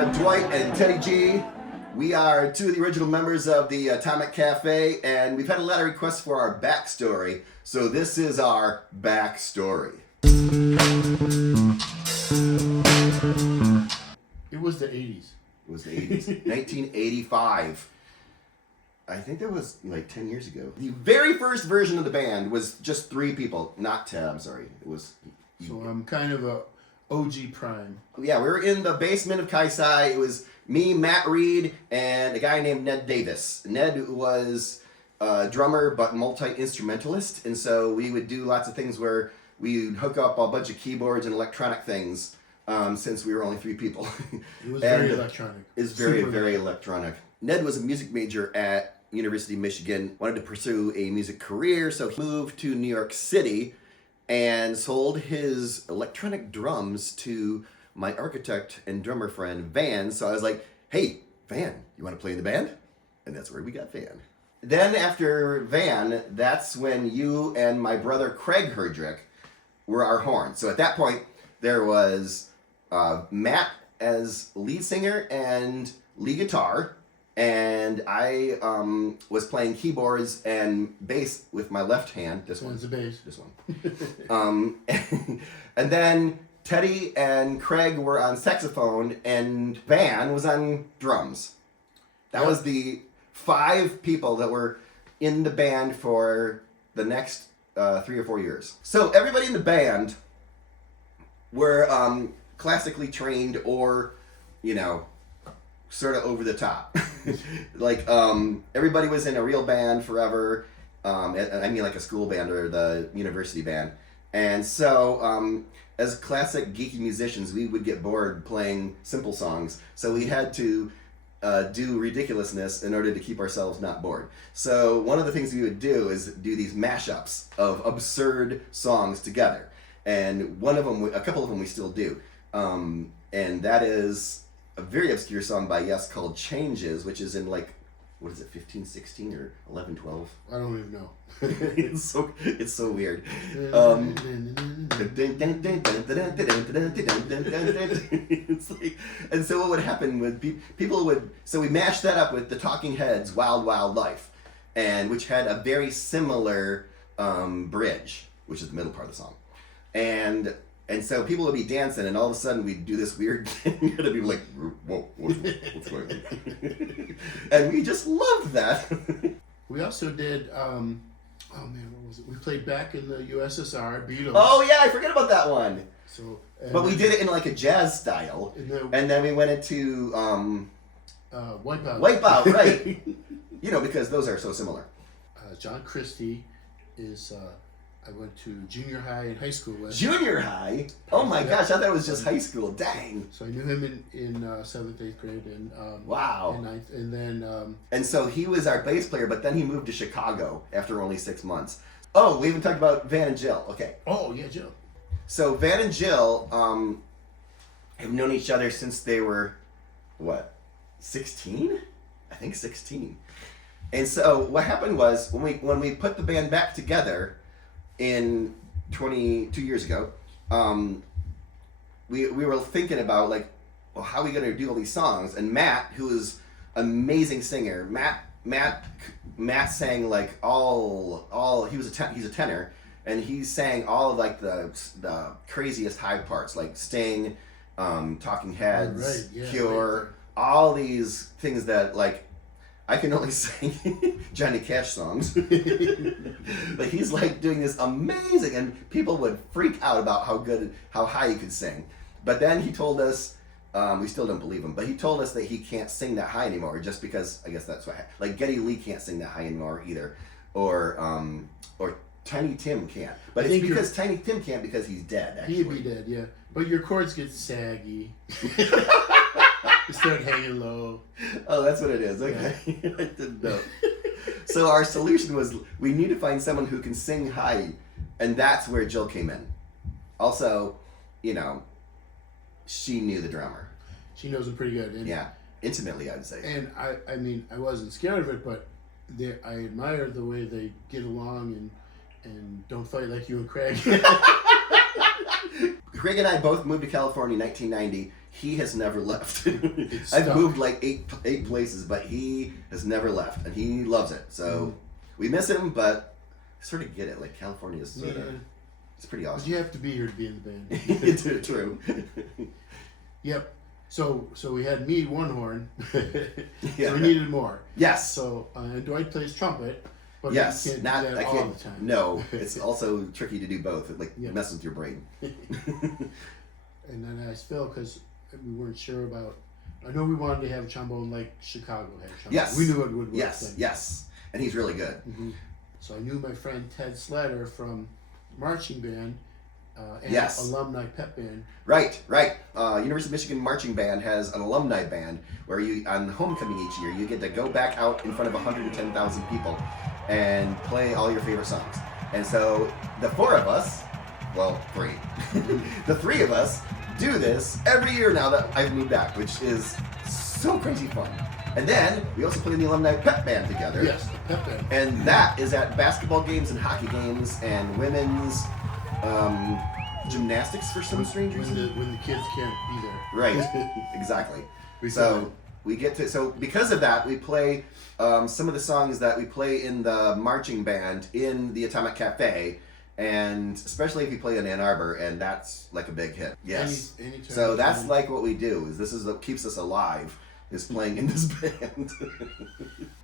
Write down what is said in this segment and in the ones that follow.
Dwight and Teddy G. We are two of the original members of the Atomic Cafe, and we've had a lot of requests for our backstory. So this is our backstory. It was the 80s. It was the 80s. 1985. I think that was like 10 years ago. The very first version of the band was just 3 people. Not Ted, I'm sorry. It was... So I'm kind of a OG Prime. Yeah, we were in the basement of Chi Psi. It was me, Matt Reed, and a guy named Ned Davis. Ned was a drummer but multi-instrumentalist, and so we would do lots of things where we would hook up a bunch of keyboards and electronic things since we were only 3 people. It was very electronic. It was very electronic. Ned was a music major at University of Michigan, wanted to pursue a music career, so he moved to New York City and sold his electronic drums to my architect and drummer friend Van. So I was like, hey, Van, you want to play in the band? And that's where we got Van. Then after Van, that's when you and my brother Craig Herdrich were our horns. So at that point, there was Matt as lead singer and lead guitar, and I was playing keyboards and bass with my left hand. This one's the bass. This one. And then Teddy and Craig were on saxophone, and Van was on drums. That was the 5 people that were in the band for the next 3 or 4 years. So everybody in the band were classically trained or, you know, sort of over the top. Like everybody was in a real band forever. I mean like a school band or the university band. And so as classic geeky musicians, we would get bored playing simple songs. So we had to do ridiculousness in order to keep ourselves not bored. So one of the things we would do is do these mashups of absurd songs together. And one of them, a couple of them we still do. And that is a very obscure song by Yes called Changes, which is in like, what is it, 15, 16 or 11, 12? I don't even know. It's so weird. It's like, and so what would happen with people would, so we mashed that up with the Talking Heads' Wild Wild Life, and which had a very similar bridge, which is the middle part of the song. And so people would be dancing, and all of a sudden we'd do this weird thing, and it'd be like, whoa, what's going on? And we just loved that. We also did, oh man, what was it? We played back in the USSR, Beatles. Oh yeah, I forget about that one. So, but we did it in like a jazz style, and then we went into Wipeout. Wipeout, right? You know, because those are so similar. John Christie is... I went to junior high and high school with. Junior high? Oh my gosh, I thought it was just high school. Dang. So I knew him in 7th, 8th grade, and wow. And 9th, and then. And so he was our bass player, but then he moved to Chicago after only 6 months. Oh, we even talked about Van and Jill. Okay. Oh yeah, Jill. So Van and Jill have known each other since they were, what, 16? I think 16. And so what happened was when we put the band back together in 22 years ago, we were thinking about like, well, how are we gonna do all these songs? And Matt, who is amazing singer, Matt sang like all he's a tenor, and he sang all of like the craziest high parts, like Sting, Talking Heads, right, yeah, Cure, right. All these things that like I can only sing Johnny Cash songs. But he's like doing this amazing, and people would freak out about how high he could sing. But then he told us, we still don't believe him, but he told us that he can't sing that high anymore, just because, I guess that's what, like Geddy Lee can't sing that high anymore either. Or Tiny Tim can't. But it's because Tiny Tim can't because he's dead, actually. He'd be dead, yeah. But your chords get saggy. You start hanging low. Oh, that's what it is. Okay. Yeah. I didn't know. So our solution was we need to find someone who can sing high, and that's where Jill came in. Also, you know, she knew the drummer. She knows him pretty good. And, yeah, intimately, I would say. And I mean, I wasn't scared of it, but I admire the way they get along and don't fight like you and Craig. Craig and I both moved to California in 1990, he has never left. It's I've stuck. moved like eight places, but he has never left, and he loves it. So we miss him, but I sort of get it. Like California is sort of, it's pretty But awesome. you have to be here to be in the band. True. Yep. So we had me one horn, Yeah. so we needed more. Yes. So Dwight plays trumpet, but Yes. you can't Not. do that I all can't. the time. No. It's also tricky to do both. It like Yeah. messes with your brain. And then I asked Phil because we weren't sure about. I know we wanted to have trombone like Chicago had trombone. Yes. We knew it would work. Yes. then. Yes. And he's really good. Mm-hmm. So I knew my friend Ted Slatter from marching band and Yes. alumni pep band. Right, right. University of Michigan Marching Band has an alumni band where you, on homecoming each year, you get to go back out in front of 110,000 people and play all your favorite songs. And so the four of us, well, three, the three of us do this every year now that I've moved back, which is so crazy fun. And then we also play in the alumni pep band together. Yes, the pep band. And that is at basketball games and hockey games and women's gymnastics for some strange reason. When the kids can't be there. Right, exactly. We So can. we get to, so because of that, we play some of the songs that we play in the marching band in the Atomic Cafe, and especially if you play in Ann Arbor, and that's like a big hit. Yes. Anytime So you that's can. like what we do. Is this is what keeps us alive. Is playing in this band.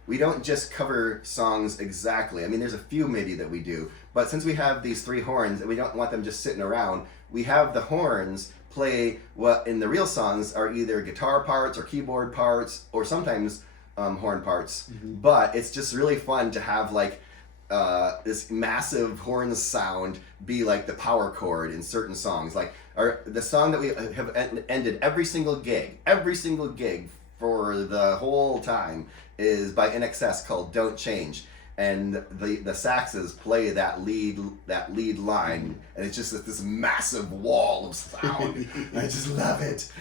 We don't just cover songs exactly. I mean, there's a few maybe that we do, but since we have these three horns and we don't want them just sitting around, we have the horns play what in the real songs are either guitar parts or keyboard parts or sometimes horn parts. But it's just really fun to have like this massive horn sound be like the power chord in certain songs. Like the song that we have ended every single gig for the whole time is by NXS called "Don't Change," and the saxes play that lead line, and it's just this massive wall of sound. I just love it.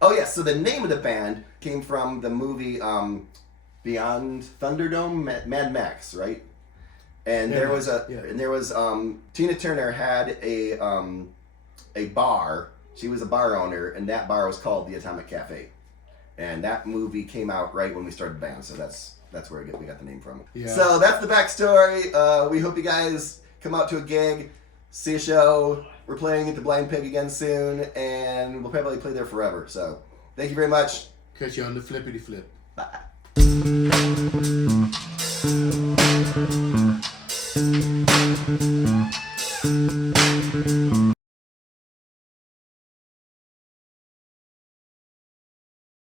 Oh yeah, so the name of the band came from the movie Beyond Thunderdome, Mad Max, right? And Mad there Max, was yeah. and there was Tina Turner had a bar. She was a bar owner, and that bar was called the Atomic Cafe. And that movie came out right when we started the band, so that's where we got the name from. Yeah. So that's the backstory. We hope you guys come out to a gig, see a show. We're playing at the Blind Pig again soon, and we'll probably play there forever. So thank you very much. Catch you on the flippity flip. Bye.